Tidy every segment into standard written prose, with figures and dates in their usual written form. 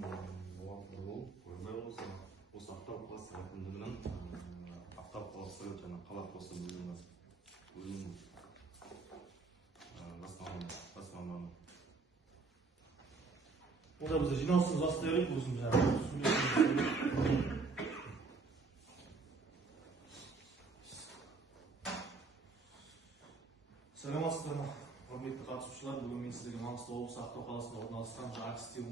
ойбай болса осы ақтау қаласы әкімдігінің ақтау қаласы және қала құрылысы бөлімі бас маманы. Онда бізде жиналысымыз бастай берейік өзім Саламатсыздар ма, құрметті қатысушылар. Бүгін мен сіздерге Маңғыстау облысы Ақтау қаласында орналасқан Акстил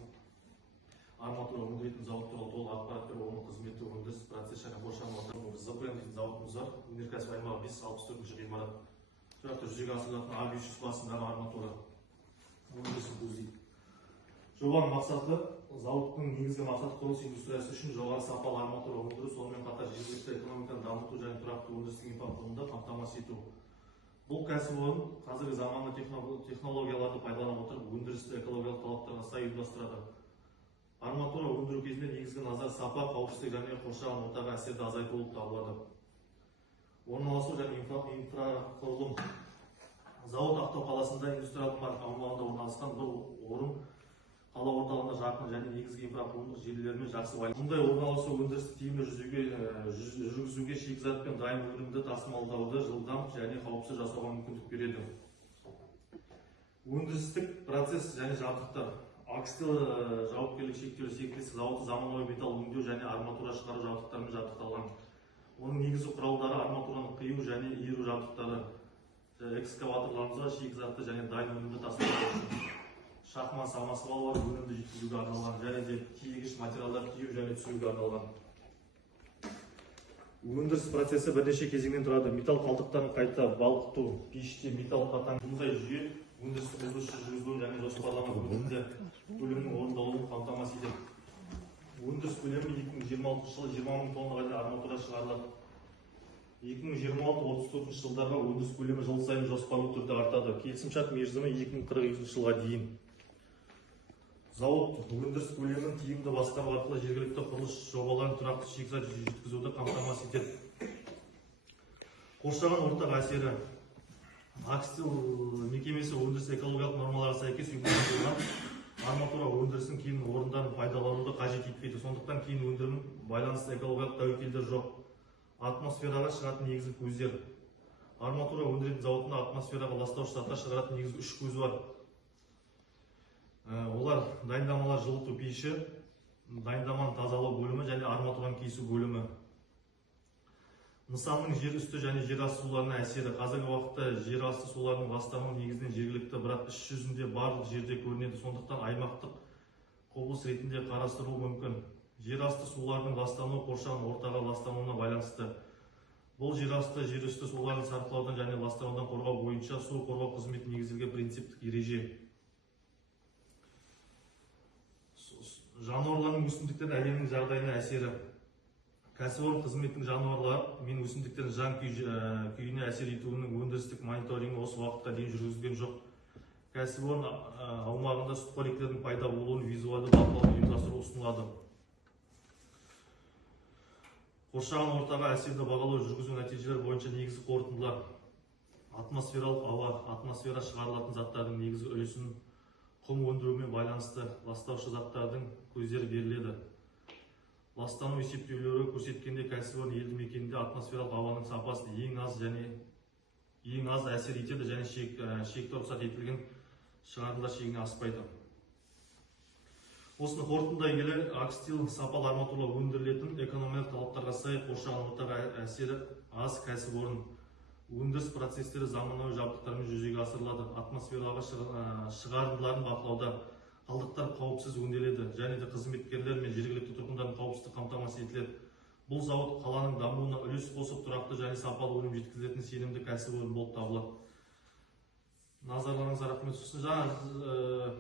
арматура өндіретін зауыт туралы толық ақпарат беріп, оның қызметі, өндіріс, процесс және қоршаған ортаны ЗПН дейтін зауытымыз бар. Өнеркәсіп аймағы 564-ші ғимарат. Сол жақта жүзеге асырылатын А500 класындағы арматура өндірісін көздейді. Жобаның мақсаты зауыттың негізгі мақсаты құрылыс индустриясы үшін жоғары сапалы арматура өндіру, сонымен қатар жергілікті экономиканы дамыту және тұрақты өндірістік инфрақұрылымды қамтамасыз ету. Бұл кәсіпорын қазіргі заманғы технологияларды пайдалана отырып, өндірісті экологиялық талаптарға сай ұйымдастырады. Арматура өндіру кезінде негізгі назар сапа, қауіпсіздік және қоршаған ортаға әсерді азайту болып табылады. Орналасу және инфрақұрылым. Зауыт Ақтау қаласында индустриялық парк аумағында орналасқан. Бұл орын қала орталығына жақын және негізгі инфрақұрылымдық желілермен жақсы байланысты. Мұндай орналасу өндірісті тиімді жүргізуге, шикізат пен дайын өнімді тасымалдауды жылдам және қауіпсіз жасауға мүмкіндік береді. Өндірістік процесс және жабдықтар. Акстил жауапкершілігі шектеулі серіктестігі зауыты заманауи металл өңдеу және арматура шығару жабдықтарымен жабдықталған. Оның негізгі құралдары арматураны қию және иіру жабдықтары, экскаваторларымызға шикізатты және дайын өнімді тасымалдау үшін. Шахман самосвал бар, өнімді жеткізуге арналған, және де тиегіш материалдар тиеу және түсіруге арналған. Өндіріс процесі бірнеше кезеңнен тұрады. Металл қалдықтарын қайта балқыту, пеште металл қатаң. Бұндай жүйе өндірістің үзіліссіз жүргізілуін және жоспарлама бөлімнің орындалуын қамтамасыз етеді. Өндіріс көлемі 2026 жылы 20 мың тоннаға дейін арматура шығарылады. 2026-34 жылдарға өндіріс көлемі жыл сайын жоспарлы түрде артады. Келісімшарт мерзімі 2042 жылға дейін. Зауыт өндіріс көлемін тиімді басқару арқылы жергілікті құрылыс жобаларын тұрақты шикізат жеткізуді қамтамасыз етеді. Қоршаған ортаға әсері. Акстил мекемесі өндіріс экологиялық нормаларға сәйкес ұйымдастырылған арматура өндірісін кейін орындарын пайдалануды қажет етпейді. Сондықтан кейін өндірім байланысты экологиялық тәуекелдер жоқ. Атмосфераға шығатын негізгі көздер. Арматура өндіретін зауытында атмосфераға ластауыш заттар шығаратын негізгі 3 көз бар. Олар дайындамалар жылыту пеші, дайындаманы тазалау бөлімі және арматураны кесу бөлімі. Нысанның жер үсті және жер асты суларына әсері. Қазіргі уақытта жер асты суларының ластануы негізінен жергілікті, бірақ іс жүзінде барлық жерде көрінеді. Сондықтан аймақтық құбылыс ретінде қарастырылуы мүмкін. Жер асты суларының ластануы қоршаған ортаға ластануына байланысты. Бұл жер асты, жер үсті суларын сарқылаудан және ластанудан қорғау бойынша су қорғау қызметі негізделген принциптік ереже. Жануарлардың өсімдіктердің әлемнің жағдайына әсері. Кәсіпорын қызметтің жануарлар мен өсімдіктердің жан күйіне әсер етуінің өндірістік мониторингі осы уақытқа дейін жүргізілген жоқ. Кәсіпорын аумағында сүтқоректілердің пайда болуын визуалды бақылауды ұйымдастыру ұсынылады. Қоршаған ортаға әсерді бағалау жүргізу нәтижелері бойынша негізгі қорытындылар. Атмосфералық ауа, атмосфера шығарылатын заттардың негізгі үлесін құм өндірумен байланысты ластаушы заттардың көздері беріледі. Ластану есептеулері көрсеткенде кәсіпорын елді мекенінде атмосфералық ауаның сапасы ең аз әсер етеді және шекті рұқсат етілген шығарындылар шегіне аспайды. Осыны қорытындай келе, Акстил сапалы арматура өндірілетін экономикалық талаптарға сай қоршаған ортаға әсері аз кәсіпорын. Өндіріс процестері заманауи жабдықтармен жүзеге асырылады. Атмосфераға шығарындыларын бақылауда қалдықтар қауіпсіз өңделеді және де қызметкерлер мен жергілікті тұрғындардың қауіпсіздігі қамтамасыз етіледі. Бұл зауыт қаланың дамуына үлес қосып тұрақты және сапалы өнім жеткізілетін сенімді кәсіпорын болып табылады. Назарларыңызға рахмет. Жаңа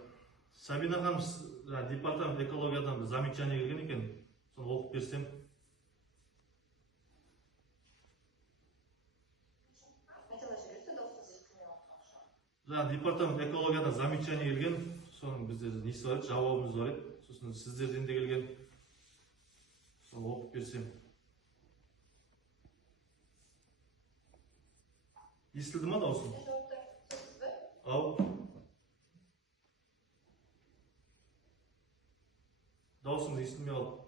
Сабина ханым департамент экологиядан замечание келген екен. Соны оқып берсем. Департамент экологиядан замечание келген. Соның бізде несі бар еді, жауабымыз бар еді. Сосын сіздерден де келген. Соны оқып берсем. Естілді ма даусым? Ау. Дауысыңызды естілмей қалды.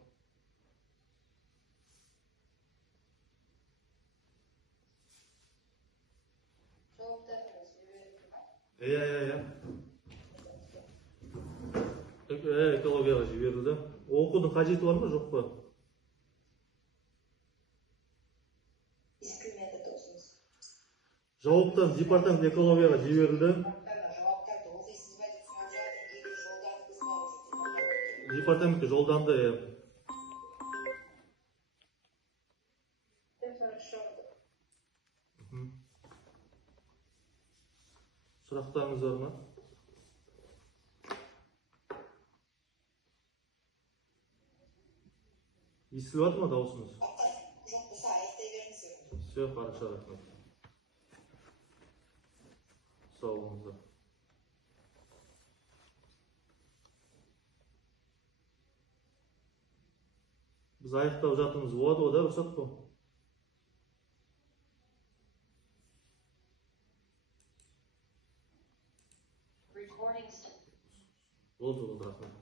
Экологияға жіберілді. Оқудың қажеті бар ма, жоқ па? Жауаптан департамент экологияға жіберілді. Департаментке жолданды. Сұрақтарыңыз бар ма? Естіліп жатыр ма дауысыңыз? Жоқ болса аяқтай беріңіздер. Все, хорошо, рахмет. Сау болыңыздар. Біз аяқтап жатырмыз, болады ғой да, рұқсат қой? Болды, рахмет.